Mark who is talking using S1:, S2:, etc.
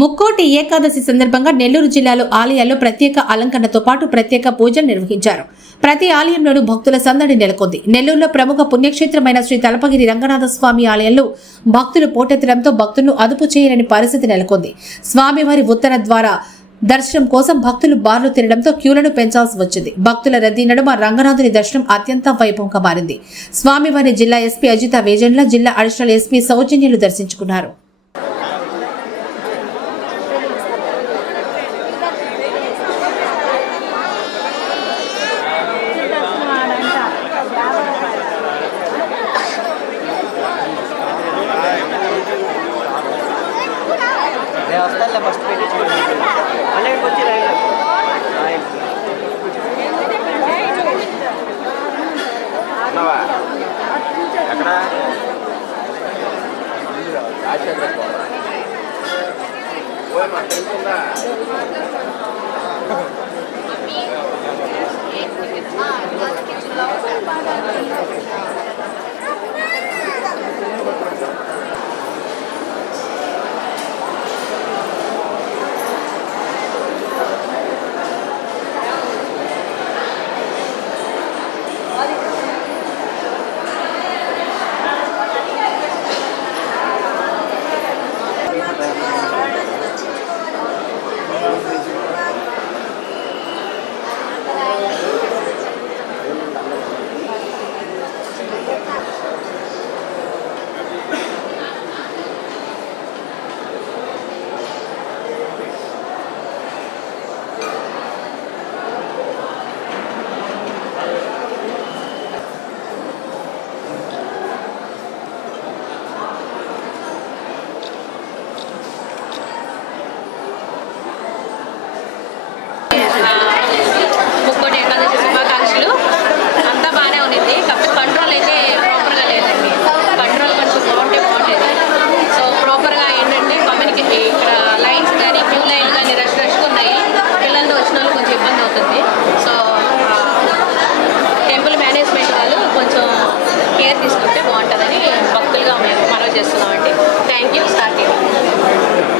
S1: ముక్కోటి ఏకాదశి సందర్భంగా నెల్లూరు జిల్లాలో ఆలయాల్లో ప్రత్యేక అలంకరణతో పాటు ప్రత్యేక పూజలు నిర్వహించారు. ప్రతి ఆలయంలోనూ భక్తుల సందడి నెలకొంది. నెల్లూరులో ప్రముఖ పుణ్యక్షేత్రమైన శ్రీ తలపగిరి రంగనాథ స్వామి ఆలయంలో భక్తులు పోటెత్తడంతో భక్తులను అదుపు చేయలేని పరిస్థితి నెలకొంది. స్వామివారి ఉత్తర ద్వారా దర్శనం కోసం భక్తులు బార్లు తిరగడంతో క్యూలను పెంచాల్సి వచ్చింది. భక్తుల రద్దీ నడుమ రంగనాథుని దర్శనం అత్యంత వైభవంగా మారింది. స్వామివారి జిల్లా ఎస్పీ అజిత వేజన్ల జిల్లా అడిషనల్ ఎస్పీ సౌజన్యులు దర్శించుకున్నారు.
S2: ఫస్ట్ పెట్టించుకోండి మళ్ళీ ఇక్కడికి వచ్చి రైలు
S3: ఎక్కడ? రాజశేఖర్ పోయి మా తెలుసుందా?
S4: చేస్తున్నామండి. Thank you start